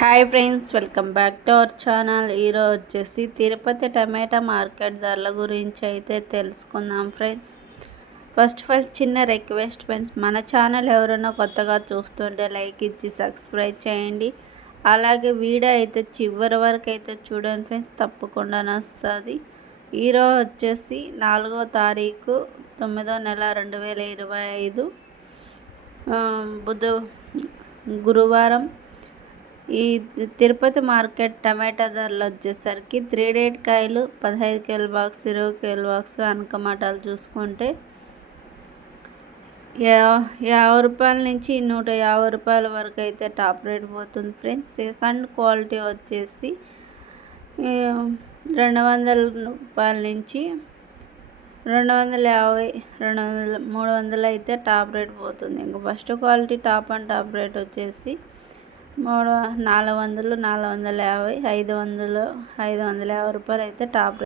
Hi friends, welcome back to our channel. ఈరోజు వచ్చేసి తిరుపతి టమాటా market ధరల గురించి అయితే తెలుసుకుందాం ఫ్రెండ్స్. ఫస్ట్ ఆఫ్ ఆల్ చిన్న రిక్వెస్ట్ ఫ్రెండ్స్, మన ఛానల్ ఎవరైనా కొత్తగా చూస్తుంటే లైక్ ఇచ్చి సబ్స్క్రైబ్ చేయండి. అలాగే వీడియో అయితే చివరి వరకు అయితే చూడండి ఫ్రెండ్స్, తప్పకుండా నచ్చుతుంది. ఈరోజు వచ్చేసి 4వ తారీఖు 9వ నెల 2025 గురువారం. ఈ తిరుపతి మార్కెట్ టమాటా ధరలు వచ్చేసరికి 3 డేట్ కాయలు 15 కేల బాక్స్, 20 కేల బాక్స్, అనకమాటాలు చూసుకుంటే 50 రూపాయల నుంచి 150 రూపాయల వరకు అయితే టాప్ రేట్ పోతుంది ఫ్రెండ్స్. సెకండ్ క్వాలిటీ వచ్చేసి 200 రూపాయల నుంచి 250, 200, 300 అయితే టాప్ రేట్ పోతుంది. ఇంకా ఫస్ట్ క్వాలిటీ టాప్ రేట్ వచ్చేసి 400, 450, 500, 550 రూపాయలు అయితే టాప్ రేట్.